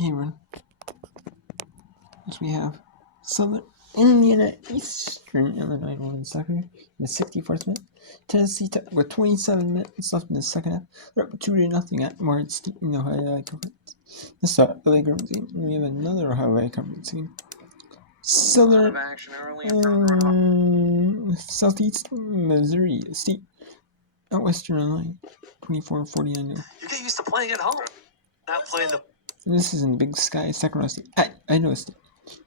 Hebron. Next we have Southern Indiana Eastern Illinois women's soccer in the 64th minute. Tennessee Tech with 27 minutes left in the second half. They're up 2-0 at Morehead State in the Ohio Valley Conference. This is a LA Girls game. And we have another Ohio Valley Conference game. Southern Southeast Missouri State at Western Illinois, 24-49. You get used to playing at home, not playing the. And this is in the Big Sky, Sacramento State. I know State.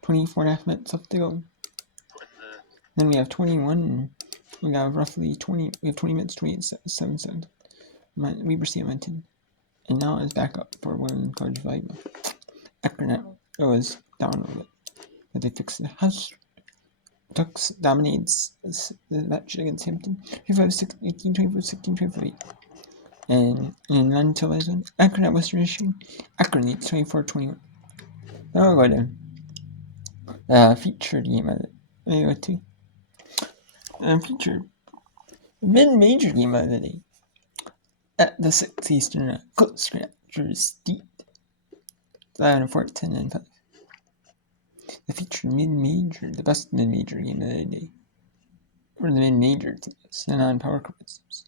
24.5 minutes left to go. Then we have 21. We got roughly 20. We have 20 minutes, 27 seconds. Weber State Mountain. And now it's back up for women's college volleyball. Akron was down a little bit, but they fixed the house. Ducks dominates the match against Hampton 25-6, 18-24, 16, 25-8. And in non-televised one, Akron at Western Michigan. Akron leads 24-21. Now we'll go to featured game of the day. Featured mid-major game of the day at the 6th Eastern Coast Scratchers State 11-4, 10-5. The featured mid-major, the best mid-major game of the day. Or the mid-major teams, and on power competitions.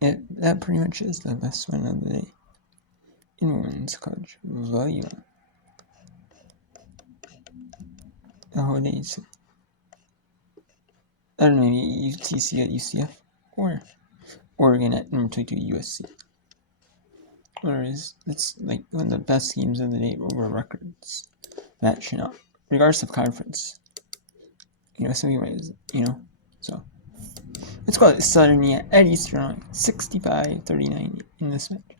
That pretty much is the best one of the day in women's college volleyball. The whole day. I don't know, UTC at UCF or Oregon at number 22 USC. Or it's like one of the best games of the day over records matching up, regardless of conference. So so let's call it Southern at Eastern 65-39 in this match.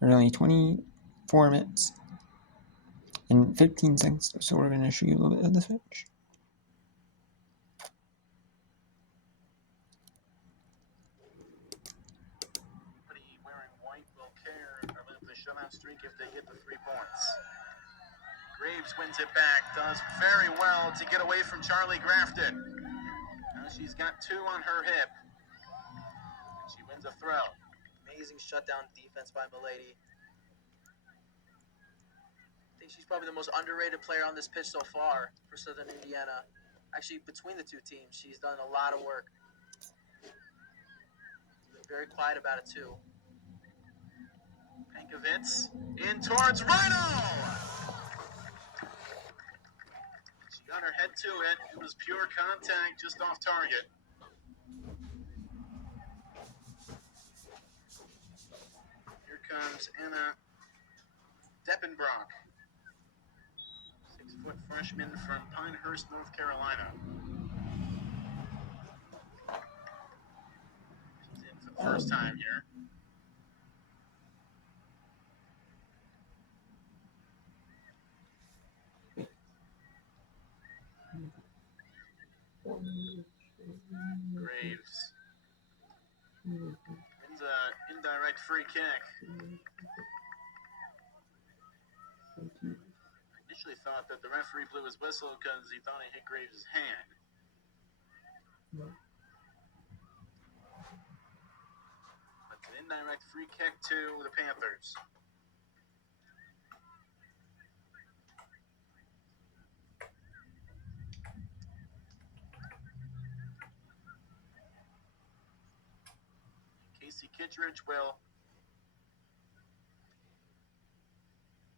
There's only 24 minutes and 15 seconds, so we're going to show you a little bit of this match. Wearing white will care or live the shutout streak if they get the 3 points. Graves wins it back, does very well to get away from Charlie Grafton. Now she's got 2 on her hip. She wins a throw. Amazing shutdown defense by Milady. I think she's probably the most underrated player on this pitch so far for Southern Indiana. Actually, between the two teams, she's done a lot of work. Been very quiet about it, too. Pankovitz in towards Rhino! She got her head to it. It was pure contact just off target. Here comes Anna Deppenbrock. 6-foot freshman from Pinehurst, North Carolina. She's in for the first time here. Graves wins an indirect free kick. Initially thought that the referee blew his whistle because he thought he hit Graves' hand. That's an indirect free kick to the Panthers. Casey Kittredge will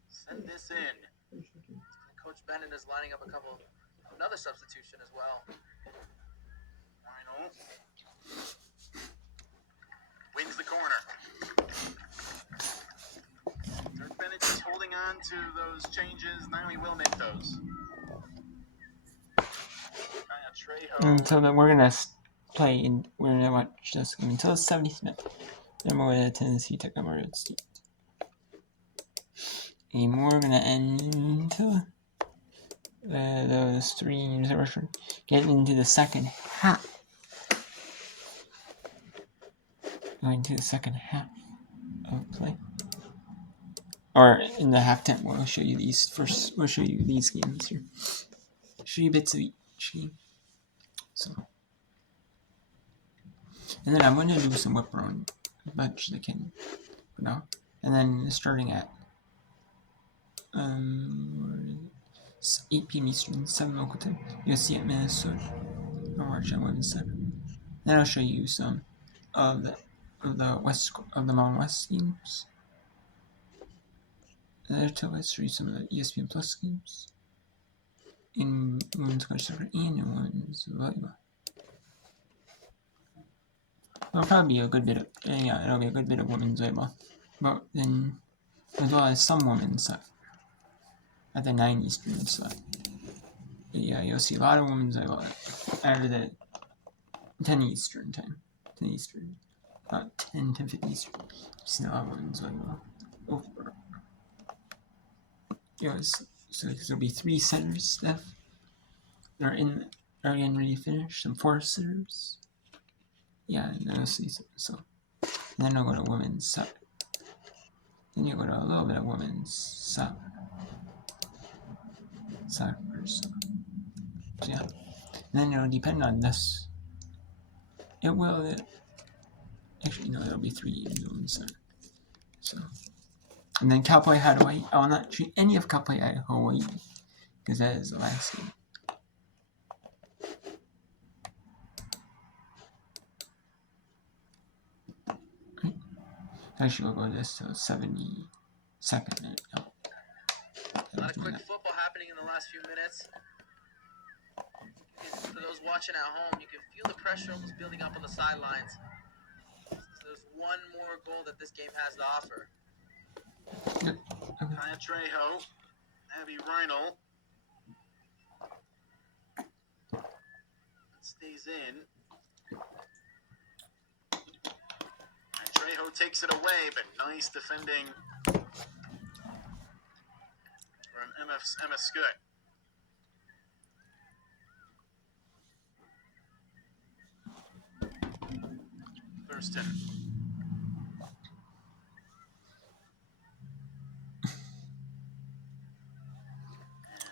send this in. Coach Bennett is lining up another substitution as well. Final. Wins the corner. Coach Bennett is holding on to those changes. Now he will make those. Until then, we're gonna play and we're gonna watch this game until the 70th minute. Then we're gonna Tennessee Tech and Morehead State. And we're gonna end until those 3 games that we're getting into the second half. Going to the second half of play. Or in the halftime, we'll show you these first. We'll show you these games here. Show you bits of each game. So, and then I'm going to do some whip around as much as I can for now. and then starting at 8 p.m. Eastern, 7 local time, you'll see at Minnesota. I'll watch on women's soccer. Then I'll show you some of the Mountain West games. Then I'll show you some of the ESPN Plus games in women's college soccer and in women's volleyball. It'll probably be a good bit of it'll be a good bit of women's volleyball, but then as well as some women's stuff at the 9 Eastern slot. Yeah, you'll see a lot of women's volleyball after the 10 Eastern time. 10 Eastern. About 10 to 50 Eastern. See a lot of women's volleyball. Over. Yeah, so there'll be 3 setters left. Are getting ready to finish. Some 4 setters. Yeah, and then you'll see so. And then I'll go to women's soccer. Then you'll go to a little bit of women's soccer. So yeah. And then it'll depend on this. It will actually no, it'll be 3 games. So and then Cowboy at Hawaii. I will not treat any of Cowboy at Hawaii because that is the last game. Right. Actually, we'll go to this till 72nd minute. No. A lot of quick football happening in the last few minutes. For those watching at home, you can feel the pressure almost building up on the sidelines. So there's one more goal that this game has to offer. Yep. Okay. Kaya Trejo, Abby Reinl. Stays in. And Trejo takes it away, but nice defending from Emma Scoot. Thurston.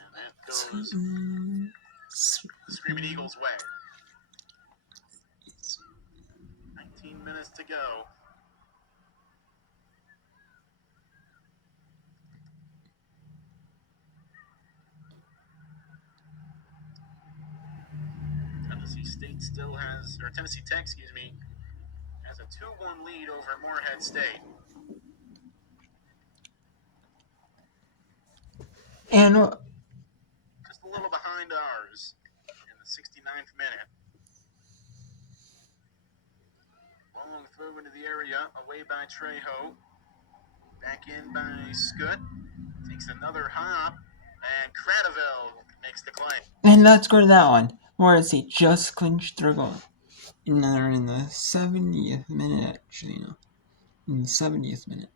And that goes the Screaming Eagles' way. 19 minutes to go. Tennessee Tech, has a 2-1 lead over Morehead State. And Just a little behind ours in the 69th minute. Long throw into the area, away by Trejo. Back in by Scoot. Takes another hop, and Cradaville makes the claim. And let's go to that one. Morehead State just clinched their goal. And they're in the 70th minute, actually, no. In the 70th minute.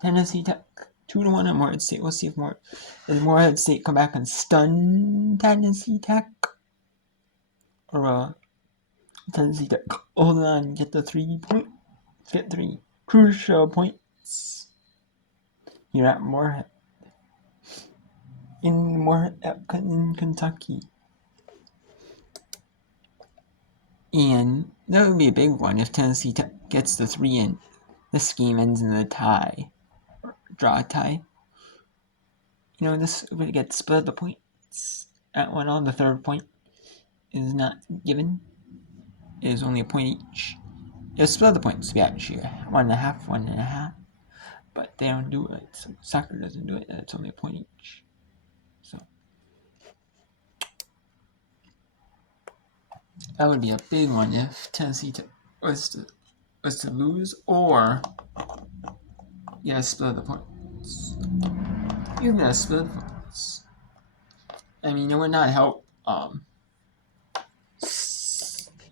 Tennessee Tech 2-1 at Morehead State. We'll see if Morehead State come back and stun Tennessee Tech, or Tennessee Tech hold on, get the 3 points, get 3 crucial points here at Morehead in Kentucky. And that would be a big one if Tennessee Tech gets the 3 and this game ends in a tie. Draw tie. You know, this would get split the points at 1 on. The 3rd point is not given. It is only a point each. It'll split the points, yeah, actually 1.5, 1.5. But they don't do it. So soccer doesn't do it. It's only a point each. So that would be a big one if Tennessee was to lose, or split the points. You're gonna split the points. I mean, it would not help.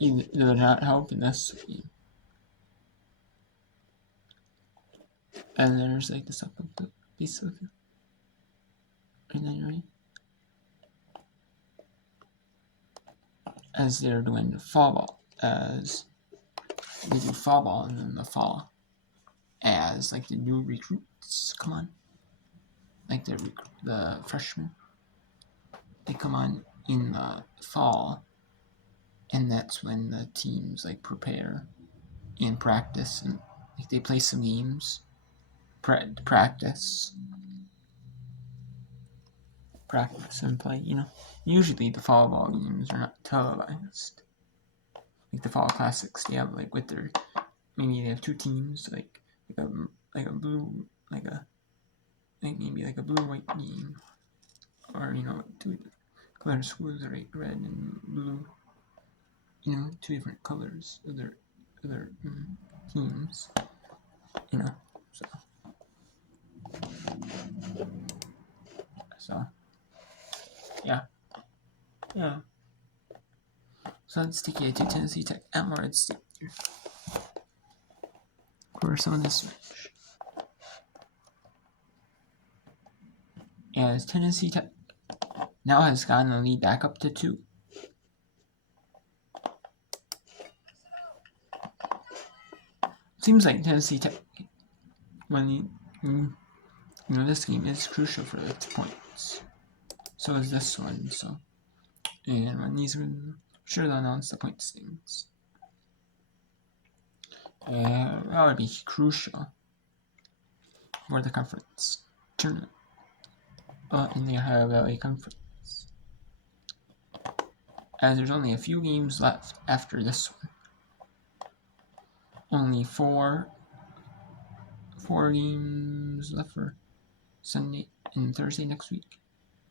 It would not help in this game. And there's like this up of the piece of it. And then right as they're doing fall ball, as they do fall ball in the fall, as like the new recruits come on, like the freshmen, they come on in the fall, and that's when the teams like prepare and practice, and like they play some games practice and play. You know, usually the fall ball games are not televised. Like the fall classics, they have like with their maybe they have two teams, like a blue maybe like a blue white game, or you know two color schools, right, red and blue. You know, two different colors of their teams. You know, so yeah. So let's take it to Tennessee Tech at Morehead State here for some of this match. As Tennessee Tech now has gotten the lead back up to 2. Seems like Tennessee Tech, when this game is crucial for its points. So is this one. So, and when these are sure they'll announce the point things. That would be crucial for the conference tournament in the Ohio Valley Conference, as there's only a few games left after this one. Only four games left for Sunday and Thursday next week,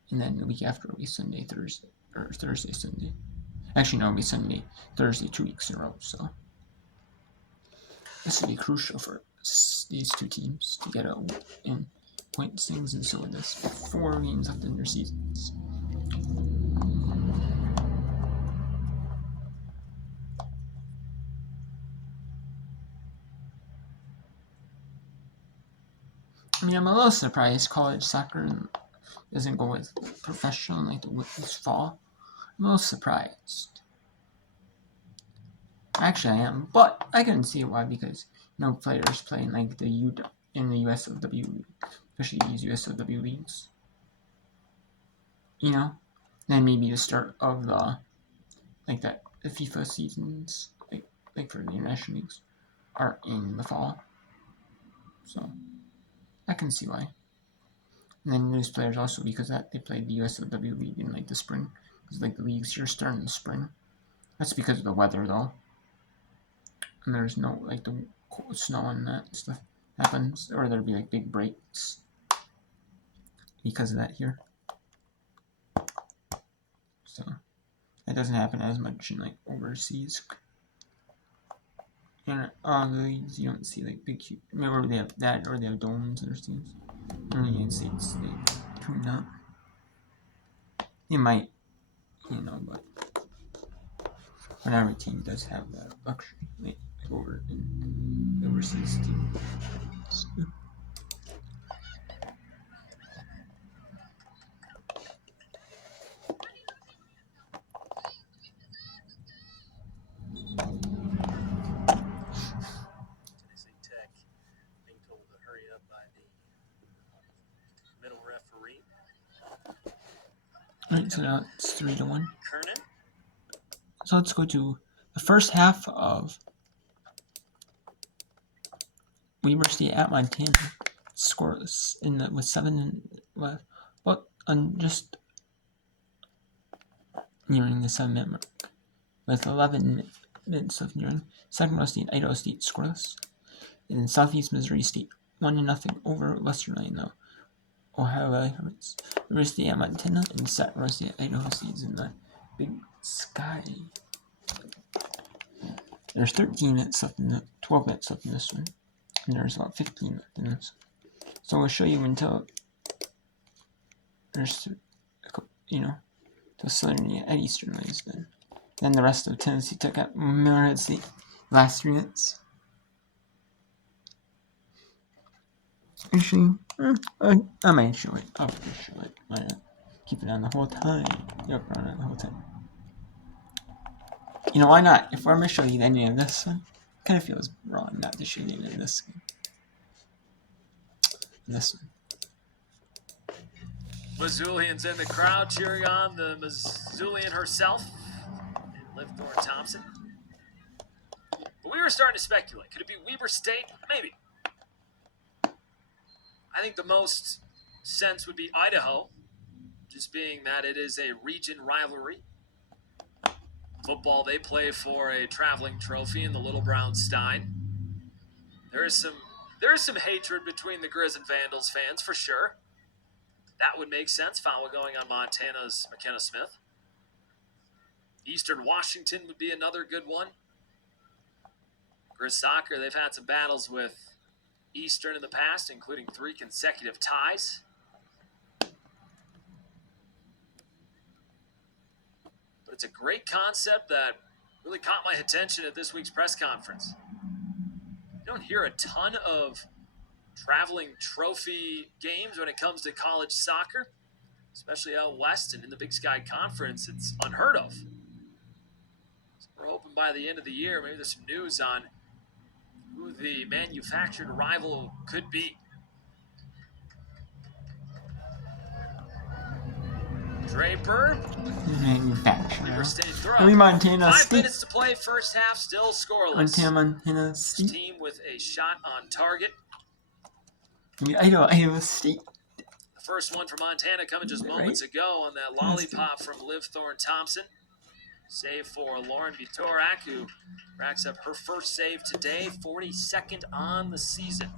and then the week after will be Sunday, Thursday, or Thursday, Sunday. Actually, no, it'll be Sunday, Thursday, 2 weeks in a row. So this will be crucial for these two teams to get out in points things, and so with this 4 games left in their seasons. I mean, I'm a little surprised college soccer doesn't go with professional like this fall. I'm a little surprised. Actually, I am, but I can see why, because no players playing like in the USOW league, especially these USOW leagues. You know, then maybe the start of the FIFA seasons, like for the international leagues, are in the fall. So I can see why. And then those players also, because that they played the USOW league in like the spring, because like the leagues here start in the spring. That's because of the weather though, and there's no like the cold snow and that stuff happens, or there'll be like big breaks because of that here. So that doesn't happen as much in like overseas. And the leagues you don't see like big, or they have that, or they have domes or things. In the United States, they do not. You might, but not every team does have that luxury, like over in overseas teams. Tennessee Tech being told to hurry up by the middle referee. Alright, so now it's 3-1. Kernan. So let's go to the first half of Weber State at Montana. Scoreless with 7 left, but just nearing the 7-minute mark, with 11 minutes left nearing. Sacramento State, Idaho State scoreless. In Southeast Missouri State, 1-0 over Western Illinois. Ohio Valley Conference. Weber State at Montana, and Sacramento State, Idaho State is in the Big Sky. There's 13 minutes left 12 minutes left in this one, and there's about 15 left in this one. So we'll show you until there's, till Southern at Eastern is done. Then the rest of Tennessee Tech at Morehead State. Last 3 minutes. Actually, I might show it. I'll just show it. Why not? Keep it on the whole time. Yep, on it the whole time. Why not? If I'm going to show you the ending of this one, it kind of feels wrong not to show you the ending of this game. This one. Missoulian's in the crowd cheering on the Missoulian herself, and Liv Thorne-Thompson. But we were starting to speculate. Could it be Weber State? Maybe. I think the most sense would be Idaho, just being that it is a region rivalry. Football, they play for a traveling trophy in the Little Brown Stein. There is some hatred between the Grizz and Vandals fans for sure. That would make sense. Foul going on Montana's McKenna Smith. Eastern Washington would be another good one. Grizz soccer, they've had some battles with Eastern in the past, including 3 consecutive ties. But it's a great concept that really caught my attention at this week's press conference. You don't hear a ton of traveling trophy games when it comes to college soccer, especially out west and in the Big Sky Conference. It's unheard of. So we're hoping by the end of the year, maybe there's some news on who the manufactured rival could be. Draper. Manufacturer. State throw. Maybe Montana 5 State. minutes to play, first half, still scoreless. Montana State. Team with a shot on target. Maybe Iowa State. The first one for Montana coming just moments ago on that lollipop from Liv Thorne-Thompson. Save for Lauren Vitorak, who racks up her first save today, 42nd on the season.